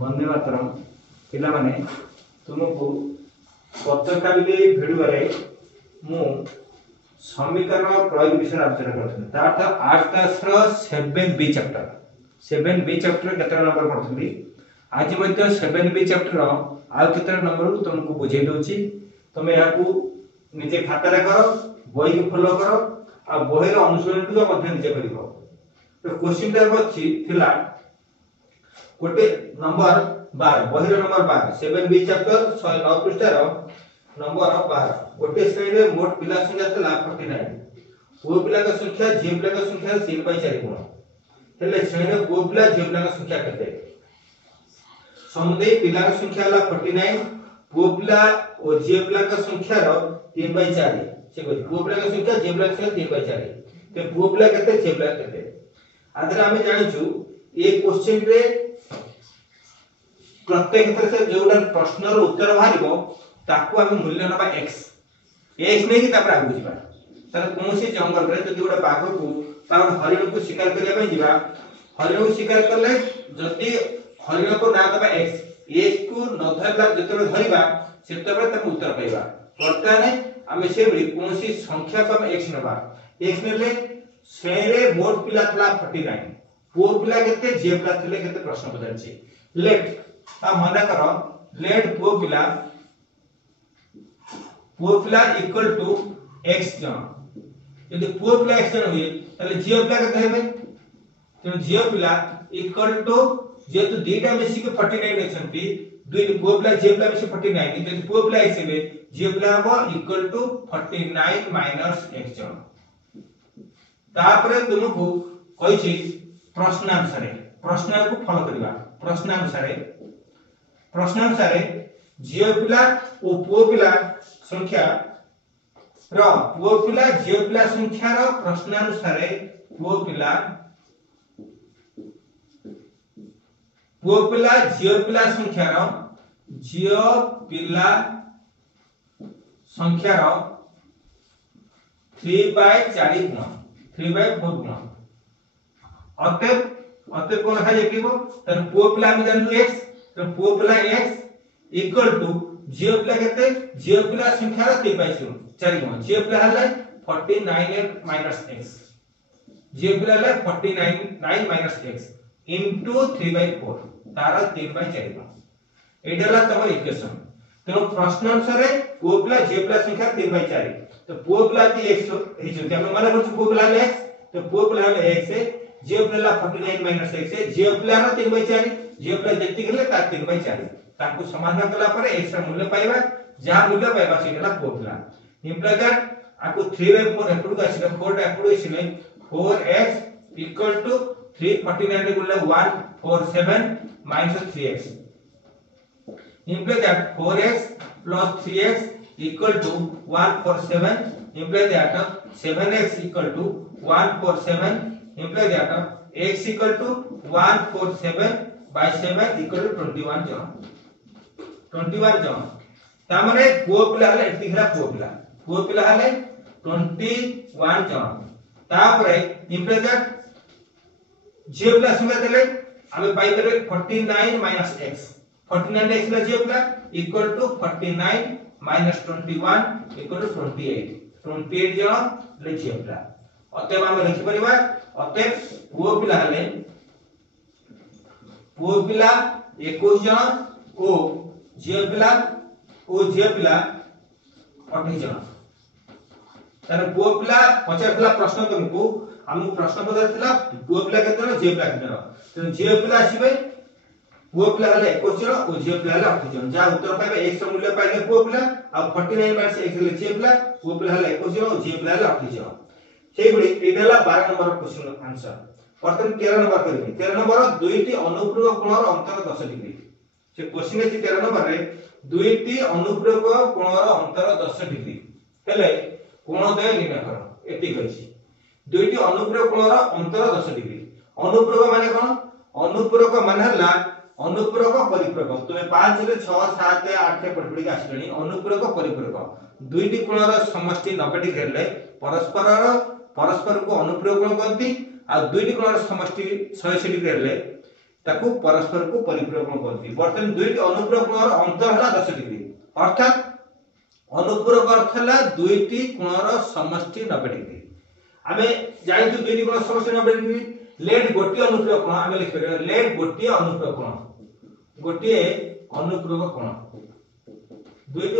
वंदे मातरम पिला माने तुमको गतकाली भिडियो रे मु समीकरण प्रयोग विषय आलोचना करथि तार्थ 8 क्लास रो 7b चैप्टर 7b चैप्टर केते नंबर पढथि आज मध्ये 7b चैप्टर आ केते नंबर तुमको बुझाई दोछि तमे याकू निजे खाता रे करो बही को फॉलो करो आ बही रो अनुसरण को मध्ये निजे करिवो तो क्वेश्चन रे अछि थिला गोटे नंबर 12 बही रो नंबर 12 7b चैप्टर 109 पृष्ठ रो नंबर 12 गोटे श्रेणी रे मोट पिला संख्या थला 49 वो पिला का संख्या जे पिला का संख्या 3/4 गुण हेले श्रेणी रे वो पिला जे पिला का संख्या केते समुदाय पिला का संख्या हला 49 वो पिला और जे पिला का संख्या रो 3/4 से कहै वो पिला का संख्या जे पिला का संख्या 3/4 ते वो पिला केते जे पिला केते आदर हमें जानि छु एक क्वेश्चन रे प्रत्येक क्षेत्र से जोडा प्रश्न रो उत्तर बाहरिबो ताकू हम मूल्य नबा x नै कि तापर आगु जिबा तर कोनसी जंगल रे जदि गोडा बाघ को तार हरिण को शिकार करिया पय जिबा हरिण को शिकार करले जदि हरिण को ना दबा x को न धरला जतबे धरिबा सेतबे तम उत्तर पाइबा वर्तमान हम से बड़ी कोनसी संख्या को हम x नबा x नेले सेरे मोट पिला थला 49 पुओ पिला केते जे पिला थले केते प्रश्न पचार छी लेट आ मना करो लेट पुओ पिला इक्वल टू x जन यदि पुओ पिला x जन हुई तले झियो पिला केते हेबे तो झियो पिला इक्वल टू जेतु दीटा मिसी के 49 लेछंती दुई पुओ पिला झियो पिला मिसी 49 यदि पुओ पिला x हेबे झियो पिला हो इक्वल टू 49 माइनस x जन तापरे तुमको कोई चीज प्रश्नानुसार को फॉलो करबा प्रश्नानुसार झियो पिला ओ पुओ पिला संख्या रो पुओ पिला झियो पिला संख्या रो प्रश्नानुसार पुओ पिला झियो पिला संख्या रो झियो पिला संख्या रो 3/4 गुण 3/4 गुण अतः कोन है लिखिबो त पुओ पिला में जानू x तो पुओ पिला x इक्वल टू झियो पिला केते झियो पिला संख्या रो 3/4 गुण झियो पिला हला 49 माइनस x झियो पिला हला 49 माइनस x इनटू 3/4 तारा 3/4 गुण एडला तमर इक्वेशन तो प्रश्न अनुसार पुओ पिला झियो पिला संख्या 3/4 तो पुओ पिला x हिजो हम माने पुओ पिला x तो पुओ पिला x से झियो पिला 49 माइनस x से झियो पिला रो 3/4 झियो पिला जति गेले ता 3/4 ताको समाधान कला पर x रा मूल्य पाइबा जहा मूल्य पाइबा सेला पुओ पिला इंप्लाई दैट आको 3/4 एपुड का सिले 4 टा एपुड सिले 4x इक्वल टू 349 रे गुले 147 minus 3x imply that 4x plus 3x equal to 147 imply that 7x equal to 147 imply that x equal to 147 by 7 equal to 21 जन तामने पुओ पिला हले एति खरा पुओ पिला हले 21 जन तापरे imply that झियो पिला संख्या देले हमें पाई करे 49 माइनस x 49 x ला झियो पिला equal to 49 minus 21 equal to 28 जन ले झियो पिला अतः हम लिखि परिबा अतः पुओ पिला 21 जन ओ झियो पिला 28 जन तारे पुओ पिला पचारला प्रश्न तुमको हम प्रश्न पचारथिला पुओ पिला केते जन झियो पिला केते तो झियो पिला आसीबे पुओ पिला हले 21 जन और झियो पिला हले 28 जन जा उत्तर पाइबे x रो मूल्य पाइले पुओ पिला आ 49 माइनस x हले झियो पिला पुओ पिला हले 21 जन और झियो पिला हले 28 जन सेही गुडी एटाला 12 नंबर क्वेश्चन आंसर वर्तमान 13 नंबर करिवे 13 नंबर दुईटी अनुप्रयोग कोणर अंतर 10 डिग्री से क्वेश्चन अछि 13 नंबर रे दुईटी अनुप्रयोग कोणर अंतर 10 डिग्री हेले कोणद्वय निर्णय करो एति कहिछि दुईटी अनुप्रयोग कोणर अंतर 10 डिग्री अनुप्रयोग माने कोन अनुप्रयोग माने हला अनुपूरक परिपूरक तुमे 5 रे 6 7 8 पढपडी आछलनी अनुपूरक परिपूरक दुईटी कोणर समष्टि 90 डिग्री हेले परस्पर को अनुपूरक कोण कहंती आ दुईटी कोणर समष्टि 180 डिग्री हेले ताकू परस्पर को परिपूरक कोण करथि। बर्तन दुईटी अनुपूरक कोणर अंतर हला 10 डिग्री, अर्थात अनुपूरक अर्थ हला दुईटी कोणर समष्टि 90 डिग्री। आमे जानितु दुईटी कोण समष्टि 90 डिग्री। लेट गोटी अनुपूरक कोण आमे लिख परिबा, लेट गोटी अनुपूरक कोण, गोटी अनुपूरक कोण, दुईटी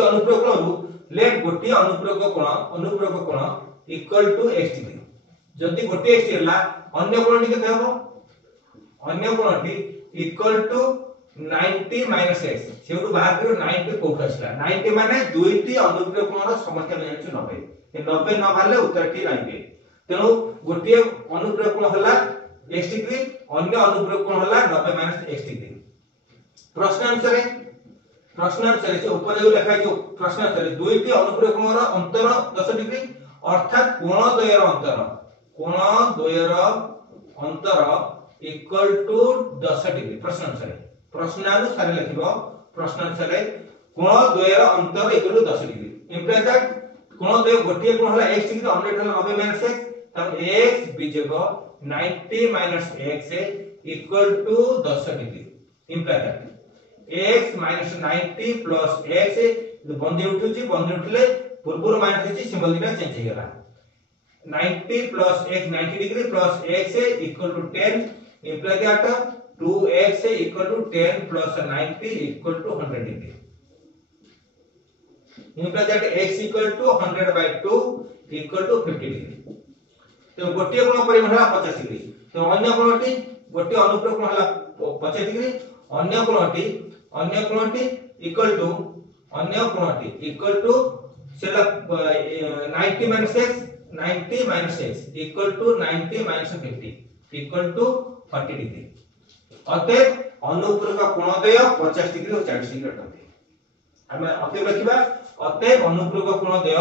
अनुपूरक कोण लेट गोटी अनुपूरक कोण इक्वल टू x डिग्री। जदि गोटी x हला अन्य कोणटी केते हबो, अन्य कोणटी इक्वल टू 90 माइनस x। सेउटु बाहर करियो 90 कोठ आसला, 90 माने दुईटी अनुपूरक कोणर समष्टि हम जानिछु 90। ए 90 न भाले उत्तरटी 90। तेनु गोटी अनुपूरक कोण हला x डिग्री, अन्य अनुपूरक कोण हला 90 माइनस x डिग्री। प्रश्न आंसर से ऊपर जो लिखा है प्रश्न आंसर दुईटी अनुपूरक कोणर अंतर 10 डिग्री, अर्थात कोण द्वयर अंतर इक्वल टू 10 डिग्री। प्रश्नानुसार लिखिबो, प्रश्नानुसार कोण द्वयर अंतर equal to 10 degree imply that कोण द्वय गोटे कोण हला x डिग्री, अन्य हला 90 माइनस x, तब x बिजब 90 minus x equal to 10 degree imply that x minus 90 plus x बंदी उठले पूर्व माइनस होची सिंबल दिना चेंज हो गला। 90 plus x 90 degree plus x equal to 10 imply that 2x equal to 10 plus 90 equal to 100 degree imply that x equal to 100/2 equal to 50 degree. तो गोटे कोण परिमाण हला 50 डिग्री, तो अन्य कोणटी गोटे अनुपूरक कोण हला 50 डिग्री, अन्य कोणटी इक्वल टू सेला 90 minus x equal to 90 minus 50 equal to 40 degree. अतएव अनुपूरक कोणद्वय 50 डिग्री और 40 डिग्री अटते। हमें अतएव लिखिबा, अतएव अनुपूरक कोणद्वय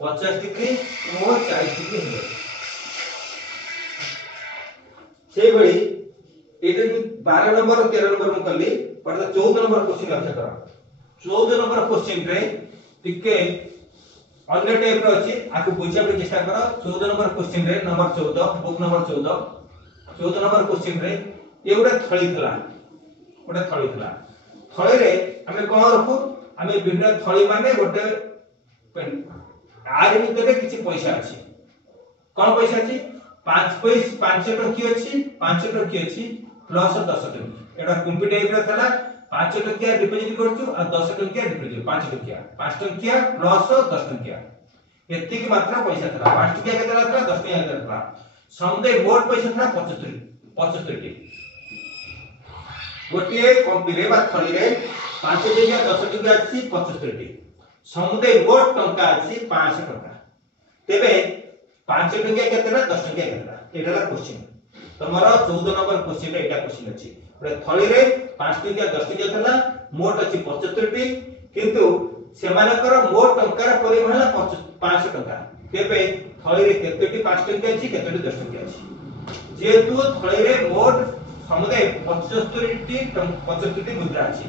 50 डिग्री और 40 डिग्री है। सेही बड़ी एटा 12 नंबर और 13 नंबर में कली पर 14 नंबर क्वेश्चन लक्ष्य करा। 14 नंबर क्वेश्चन रे टिके अन्य टाइप रो अछि, आकु बुझिया पे चेष्टा करो। 14 नंबर क्वेश्चन रे number 14 book number 14 number question रे ये गोटे थळी थला, थळी रे हमें कोन रखू, हमें विभिन्न थळी माने गोटे आर भीतर किछि पैसा अछि। कोन पैसा अछि? 5 टंकी अछि, 5 टंकी अछि प्लस 10 टंकी। एटा कुंपी टाइप रे थला, 5 टंकिया डिपॉजिट करछु आ 10 टंकिया डिपॉजिट 5 टंकिया प्लस 10 टंकिया एति की मात्रा पैसा थला। 5 टंकिया केतला थला, 10 टंकिया केतला थला, समुदाय मोट पैसा थला 75 टी। गोटिए कंपी रे बा थली रे 5 टंकिया 10 टंकिया अछि 75 टी, समुदाय मोट टंका अछि 500 टंका। तेबे 5 टंकिया केतला 10 टंकिया केतला, एटाला क्वेश्चन। तमरा 14 नंबर क्वेश्चन रे एटा क्वेश्चन अछि। थली रे 5 टंकिया 10 टंकिया थला, मोट अछि 75 टी, किंतु सेमानकर मोट टंकार परिमाण 500 टंका। तेबे थली रे केतेटी 5 टंकिया अछि, केतेटी 10 टंकिया अछि। जेतु थली रे मोट समुदाय 75 टी मुद्रा अछि,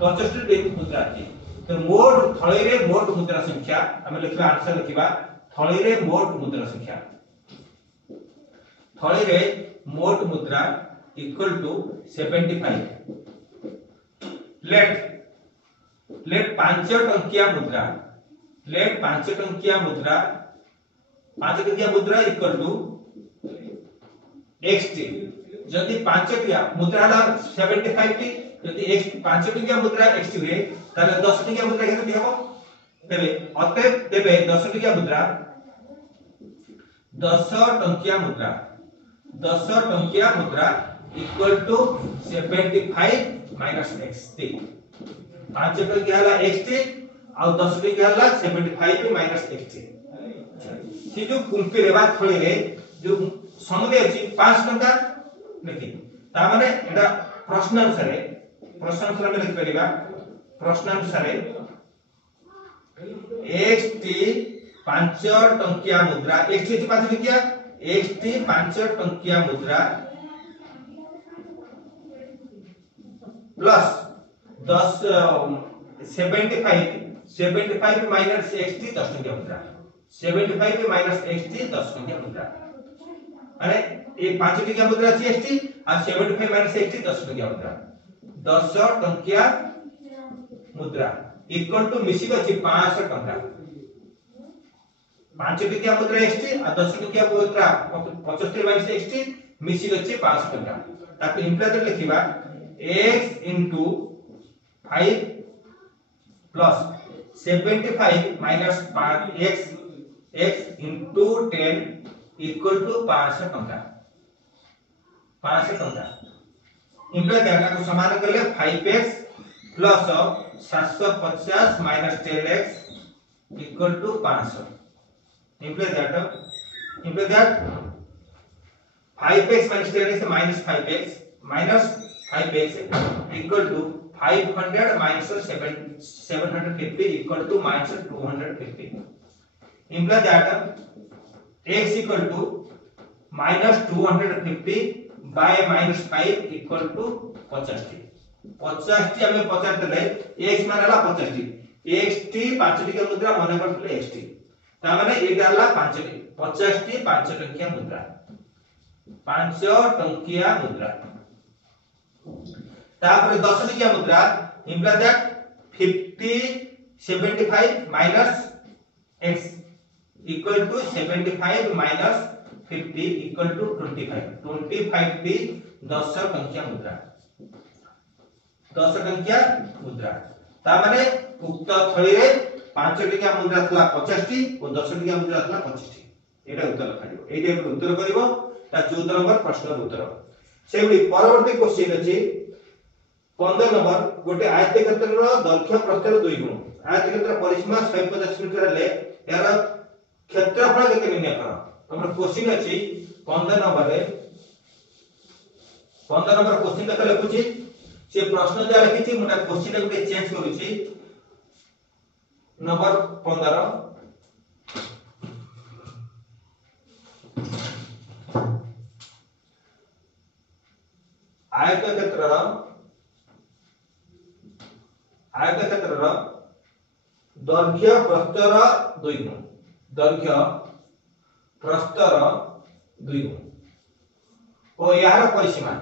75 टी मुद्रा अछि। तो मोट थली रे मोट मुद्रा संख्या हम लिखबा, आंसर लिखबा थली रे मोट मुद्रा संख्या, थली रे मोट मुद्रा इक्वल टू 75। लेट 5 टंकिया मुद्रा, लेट 5 टंकिया मुद्रा इक्वल टू x टी। जदि 5 टंकिया मुद्रा हला 75 टी, जदि x 5 टंकिया मुद्रा x टी हुए ताले 10 टंकिया मुद्रा केते हबो? तेबे अतएव तेबे 10 टंकिया मुद्रा 10 टंकिया मुद्रा equal to 75 minus x t. 5 टंकिया हला x टी और 10 टंकिया हला 75 माइनस x टी। सी जो कुंपी रे बा थळी रे जो समुदाय अछि 5 टंका लिखि, ता माने एटा प्रश्न अनुसार में लिख परिबा। प्रश्न अनुसार x टी 5 टंकिया मुद्रा, x टी 5 टंकिया, x टी 5 टंकिया मुद्रा प्लस 75 माइनस x टी 10 टंकिया मुद्रा, 75 माइनस x टी 10 टंकिया मुद्रा। माने ए 5 टकिया मुद्रा अछि एसटी आ 75 माइनस 60 10 टकिया मुद्रा 10 टकिया मुद्रा इक्वल टू मिसिक अछि 500 टका 5 टकिया मुद्रा एसटी आ 10 टकिया मुद्रा 75 माइनस 60 मिसिक अछि 500 टका ताकि implied लिखिबा x into 5 plus 75 minus x x into 10 equal to 500 टका 500 टका इंप्लाइड डाटा को समान करले 5x plus 750 minus 10x equal to 500 implied that 5x minus 10x minus 5x minus 5x equal to 500 minus 750 equal to minus 250 imply that x equal to minus 250 by minus 5 equal to 50 50 हमें 50 ले x मान हला 50 x t 5 टकिया मुद्रा माने करले x t ता माने एटा हला 5 50 टी 5 टकिया मुद्रा 5 टकिया मुद्रा तापर 10 टकिया मुद्रा imply that 50 75 minus x equal to 75 minus 50 equal to 25 25 T 10 टकिया मुद्रा 10 टकिया मुद्रा ता माने उक्त थळी रे 5 टकिया मुद्रा थला 50 टी और 10 टकिया मुद्रा थला 25 टी एटा उत्तर लिखादिबो एटा एटा उत्तर करिवो ता 14 नंबर प्रश्न उत्तर सेबडी परवर्ती क्वेश्चन अछि 15 नंबर गोटे आयतक्षेत्रर दैर्घ्य प्रस्थर 2 गुण आयतक्षेत्र परिसीमा 150 मीटर ले यार क्षेत्रफल केते निर्णय कर हमर क्वेश्चन अछि 15 नंबर रे 15 नंबर क्वेश्चन देख लिखुची से प्रश्न जा लिखिची मुटा क्वेश्चन के चेंज करूची नंबर 15 आयतक्षेत्रर दैर्घ्य प्रस्तर 2 गुण दैर्घ्य प्रस्तर 2 गुण और यार परिसीमा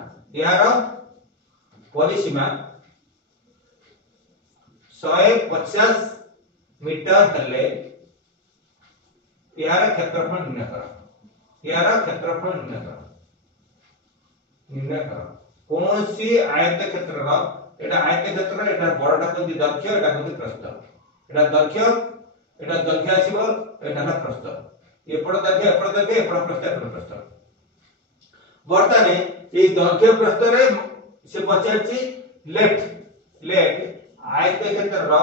150 मीटर हेले यार क्षेत्रफल निर्णय कर कौन सी आयतक्षेत्र एटा आयतक्षेत्र एटा बड़टा कोन दैर्घ्य एटा कोन प्रस्थ एटा दैर्घ्य आसीबो एटा ना प्रस्थ एपड़ दैर्घ्य एपड़ प्रस्थ वर्तने ए दैर्घ्य प्रस्थ रे से पचाची लेट आयतक्षेत्र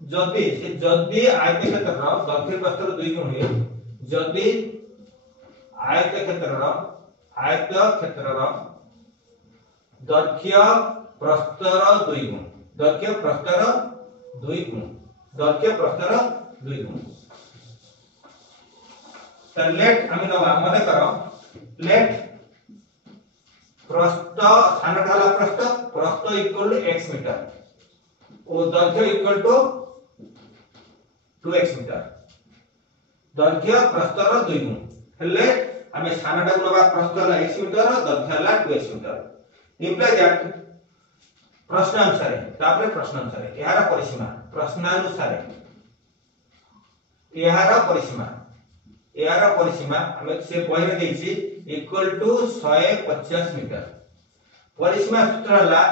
जदी आयतक्षेत्र दैर्घ्य प्रस्थ 2 गुण है जदी आयतक्षेत्र दैर्घ्य प्रस्तर 2 गुण दैर्घ्य प्रस्तर 2 गुण त लेट हम नबा मने करो लेट प्रस्थ स्थानटाला प्रस्थ इक्वल टू x मीटर और दैर्घ्य इक्वल टू 2x मीटर दैर्घ्य प्रस्तर 2 गुण हेले हमें स्थानटा को नबा प्रस्थ हला x मीटर दैर्घ्य हला 2x मीटर इंप्लाई दैट प्रश्न अनुसार यार परिसीमा प्रश्नानुसार यार परिसीमा हमें से पहिले देछि इक्वल टू 150 मीटर परिसीमा सूत्र हला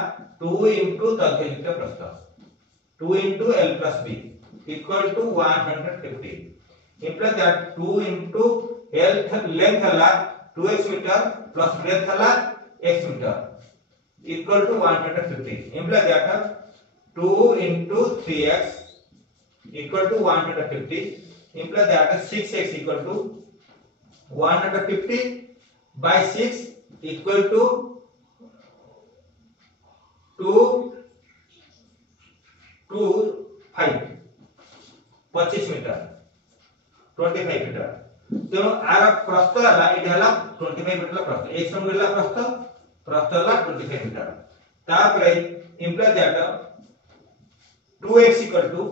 2 into दैर्घ्य प्रस्थ 2 into l plus b equal to 150 imply that 2 into l length हला 2x मीटर प्लस ब्रेथ हला x metre equal to 150 imply that 2 into 3x equal to 150 imply that 6x equal to 150 by 6 equal to 5 25 metre 25 metre तो are प्रस्थ हला it हला 25 metre प्रस्थ एक सम गेला प्रस्थ हला 25 metre तापरे imply that 2x equal to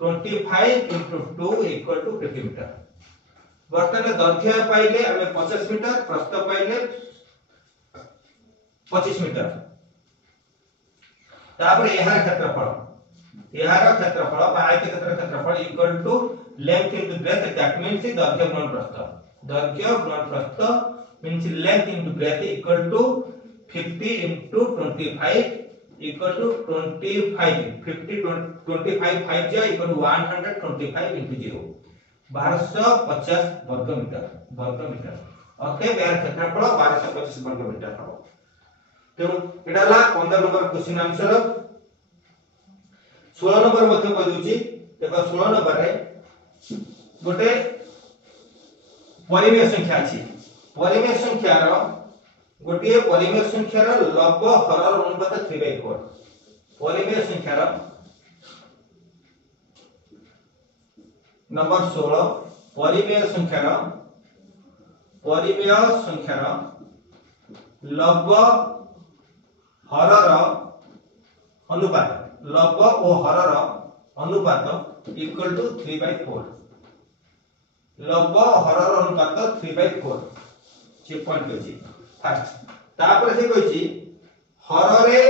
25 into 2 equal to 50 metre वर्तमान दैर्घ्य पाइले आमे 50 मीटर, प्रस्थ पाइले 25 मीटर। तापर एहार क्षेत्रफल बा आयतक्षेत्र क्षेत्रफल equal to length into breadth, that means दैर्घ्य गुणन प्रस्थ। दैर्घ्य गुणन प्रस्थ means length into breadth equal to 50 into 25 equal to 25. 50 25 5 जा equal to 125 into 0 1250 वर्ग मीटर। ओके, बेर क्षेत्रफल 1225 वर्ग मीटर हो। तो एटा ला 15 नंबर क्वेश्चन आंसर। 16 नंबर मध्ये कह दूची। देखो 16 नंबर रे गोटे परिमेय संख्या अछि। परिमेय संख्या रो गोटे परिमेय संख्या रो लव हर अनुपात 3/4। परिमेय संख्या रो नंबर 16 परिमेय संख्या रो लव हर अनुपात, लव और हर अनुपात इक्वल टू 3/4। लव हर अनुपात 3/4 से पॉइंट अछि फर्स्ट। तापर से कहछि हर रे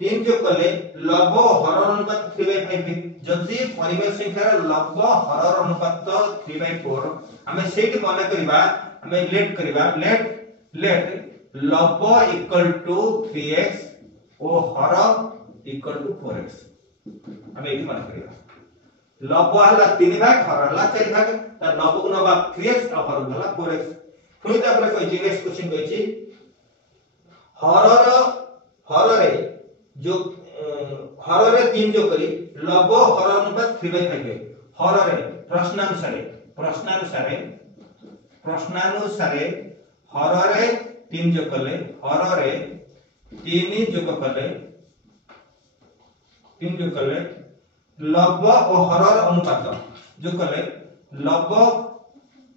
3 जो कले लव हर अनुपात 3/5। जदि परिमेय संख्या रे लव हर अनुपात 3/4 हमें सेट माने करबा, हमें लेट करबा, late love equal to 3x और हर इक्वल टू 4x। हमें एठी माने करबा लव हला 3 भाग, हर हला 4 भाग, त लव को नबा 3x और हर हला 4x। पुनी तापर कहछि नेक्स्ट क्वेश्चन कहछि हर रे जो हर रे 3 जो करी लव हर अनुपात 3/5 है। हर रे प्रश्नानुसार हर रे 3 जो कले, हर रे 3 जो कले लव और हर अनुपात जो कले लव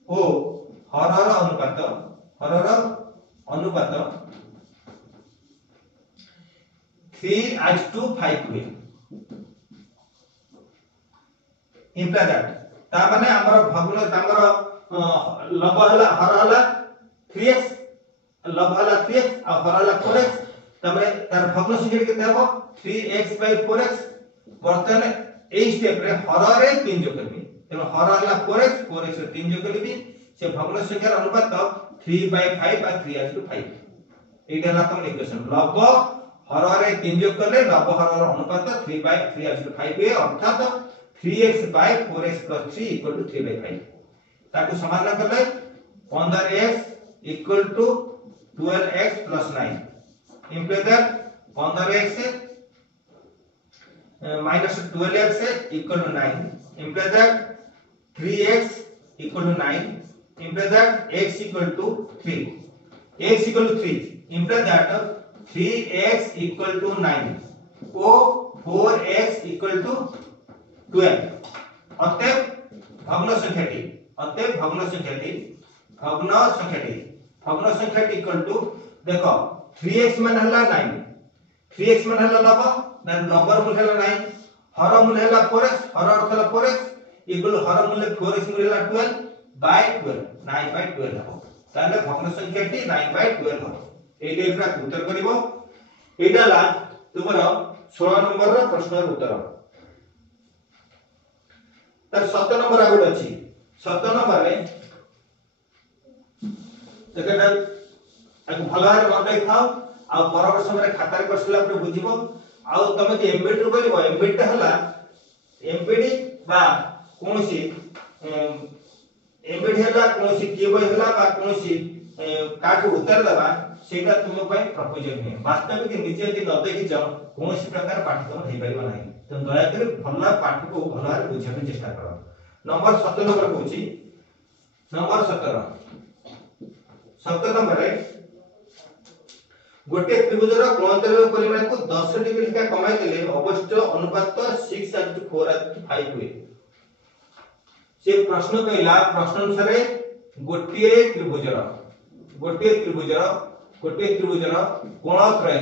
और हर अनुपात 3:5 हुए। इंप्लाई दैट ता माने हमर भग्न तामर लव हला हर हला 3x, लव हला 3x और हर हला 4x। तमरे तार भग्न संख्या केते हबो 3x/4x। वर्तमान ए स्टेप रे हर रे 3 जो करबी, तेनो हर हला 4x, 4x रे 3 जो करबी, से भग्न संख्यार अनुपात 3/5 और 3:5। एटा ला तम इक्वेशन लव हर रे 3 जो करले लव हर अनुपात 3/3:5 है, अर्थात 3x/4x + 3 = 3/5। ताकू समाधान करले 15x = 12x + 9 imply that 15x minus 12x = 9 imply that 3x = 9 imply that x = 3, x = 3 imply that 3x = 9 और 4x = 12। अतएव भग्न संख्याटी इक्वल टू देखो 3x मान हला 9, 3x मान हला लव नंबर मूल्य हला 9, हर मूल्य हला 4x, हर अर्थ हला 4x इक्वल हर मूल्य 4x मूल्य हला 12/12 9/12 हो। ताले भग्न संख्याटी 9/12 हो। एटा एकरा उत्तर करिवो। एटा ला तुमरो 16 नंबर रो प्रश्न रो उत्तर। तर 7 नंबर आगुड अछि। 7 नंबर रे देखना एक भलार नोट खाओ आ परवर समय खाता रे करसला पर बुझिबो। आ तमे जे एम्बेड रो करिवो, एम्बेड हला एम्बेडी बा कोनसी एम्बेड हला कोनसी कीबोर्ड हला बा कोनसी काठ उत्तर दबा सेटा तुम पय प्रपोजल है। वास्तविक निजे जे न देखि जाओ कोनसी प्रकार पाठ्यक्रम हे परिबो नाही। तो दया कर भला पाठ को भलार बुझाबे चेष्टा करो। नंबर 17 नंबर कहूची नंबर 17 नंबर रे गोटे त्रिभुजर कोणतल परिमाण को 10 डिग्री लेखा कमाई देले अवशिष्ट अनुपात 6:4:5 हुए। से प्रश्न कहला प्रश्न अनुसार गोटे त्रिभुजर कोणत्रय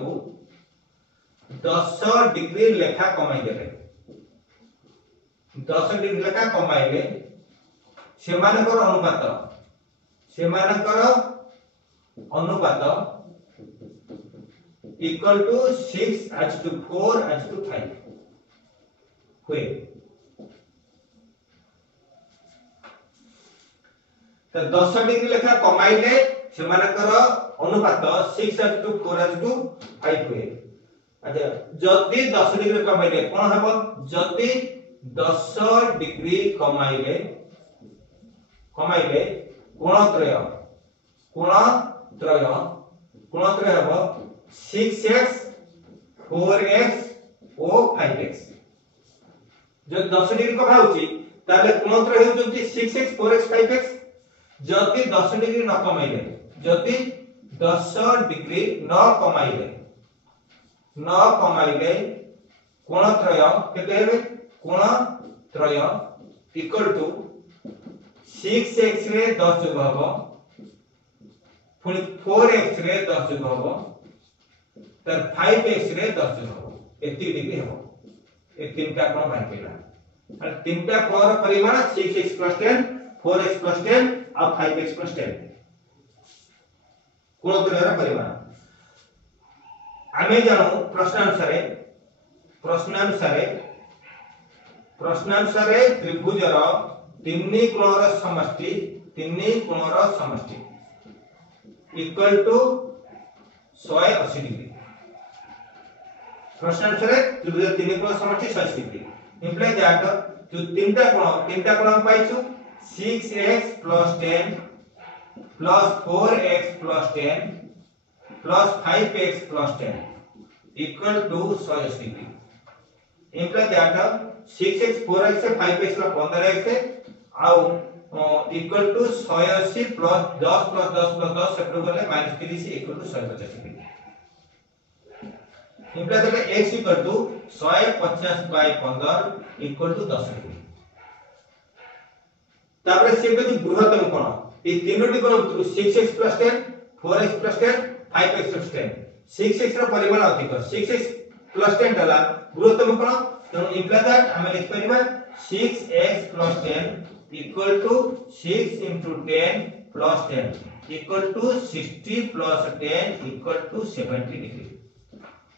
को 10 डिग्री लेखा कमाई देले 10 डिग्री लेखा कमाइले सेमानकर अनुपात इक्वल टू 6:4 5 हुए। तो 10 डिग्री लेखा कमाइले सेमानकर अनुपात 6:4 5 हुए। अच्छा जदि 10 डिग्री कमाइले कोन हबो? जदि 10 डिग्री कमाइले कोणत्रय हबो 6x 4x ओ 5x। जो 10 डिग्री कमाउची ताले कोणत्रय हेउचंती 6x 4x 5x। जदि 10 डिग्री न कमाइले, जदि 10 डिग्री न कमाइले कोणत्रय केते हेबे? कोणत्रय इक्वल टू 6x रे 10 जोग हबो, पुनी 4x रे 10 जोग हबो, तर 5x रे 10 जोग हबो। एति डिग्री हबो। ए तीनटा कोण बाहि पेला। और तीनटा कोणर परिमाण 6x + 10 4x + 10 और 5x + 10 कोणत्रयर परिमाण। आमे जानो प्रश्नानुसारे त्रिभुजर तीन कोणर समष्टि इक्वल टू 180 डिग्री। प्रश्नानुसारे त्रिभुजर तीन कोण समष्टि 180 डिग्री इंप्लाय दैट जो तीनटा कोण पाइछु 6x + 10 plus 4x plus 10 plus 5x plus 10 equal to 180 degree. Imply that 6x 4x से 5x ला 15x है आउ equal to 180 plus 10 plus 10 plus 10 separate करले -30 से equal to 150 degree. Imply that x equal to 150/15 equal to 10 degree. तापर से के बृहत्तम कोण ये तीनोटी कोण 6x + 10 4x + 10 5x + 10 6x ର परिमाण अधिक 6x + 10 डला बृहत्तम कोण तेणु इंप्लाय दैट हम लिख परिबा 6x + 10 equal to 6 * 10 + 10 equal to 60 + 10 equal to 70 degree.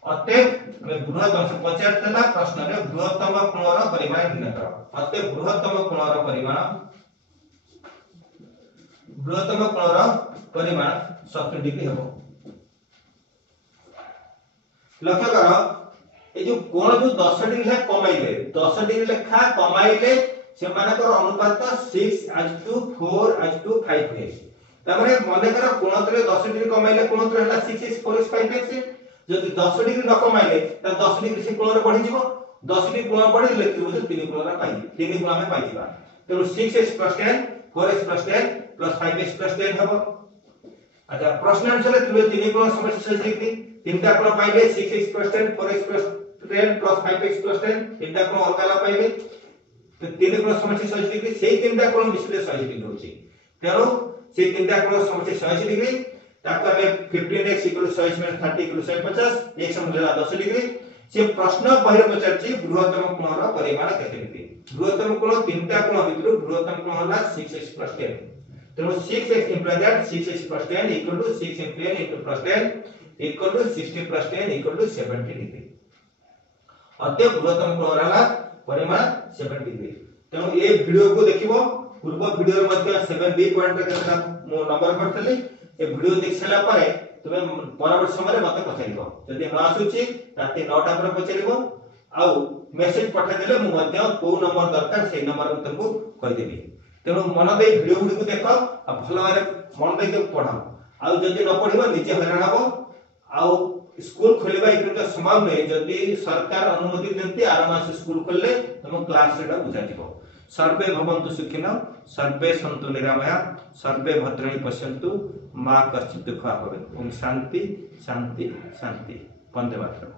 अतः हमें बृहत्तम से पचारतला प्रश्न रे बृहत्तम कोणर परिमाण निर्णय करो। अतः बृहत्तम कोणर परिमाण 70 डिग्री हेबो। लक्ष्य करो ए जो कोण जो 10 डिग्री ले कमाइले 10 डिग्री लेखा कमाइले से मानकर अनुपात 6:4:5 है। तमरे मने करो कोणत्रे 10 डिग्री कमाइले कोणत्रे हला 6x 4x 5x। जदि 10 डिग्री न कमाइले त 10 डिग्री से कोणर बढ़ी जीवो 10 डिग्री कोण बढ़ी लेखिबो जे 3 कोणरा पाई 3 गुण में पाई जीवा। तेनु 6x + 10 4x + 10 plus 5x + 10 हबो। अच्छा प्रश्न अनुसार तीन कोण समस्या 60 डिग्री तीनटा कोण पाइले 6x + 10 4x + 10 plus 5x + 10 तीनटा कोण अलग पाइले तो तीन कोण समस्या 60 डिग्री सेही तीनटा कोण मिश्रित 60 डिग्री होची। तेनु से तीनटा कोण समस्या 60 डिग्री ताको हमें 15x = 100 - 30 = 150 एक समलेला 10 डिग्री। से प्रश्न पहिले पचारची बृहत्तम कोणर परिमाण केते डिग्री। बृहत्तम कोण तीनटा कोण भितरु बृहत्तम कोण होला 6x + 10 तेणु 6x implies that 6x + 10 equal to 6 × 10 + 10 equal to 60 + 10 equal to 70 degree. अतः बृहत्तम कोण रहला परिमाण 70 डिग्री। तेणु ए वीडियो को देखिबो पूर्व वीडियो मध्ये 7b पॉइंट केतना मो नंबर करथली ए वीडियो देख सला पारे तुमे परवर्ती समय रे मते पछारिबो जदि न आसुची राती 9टा पर पछारिबो आउ मेसेज पठा देले मु मध्ये को नंबर दरकार से नंबर तुमको कहि देबी। तेणु मन दे वीडियो गुडी को देखो आ भलो मारे मन दे के पढा आ जदि न पढिबो निजे हैरान हबो आ स्कूल खोलिबा इकटा संभव नै जदि सरकार अनुमति देंती आर मास स्कूल खोलले तुम क्लास रेटा बुझा दिबो। सर्वे भवन्तु सुखिनः सर्वे सन्तु निरामया सर्वे भद्राणि पश्यन्तु मा कश्चित् दुःखः भवेत्। ओम शांति शांति शांति। वंदे मातरम्।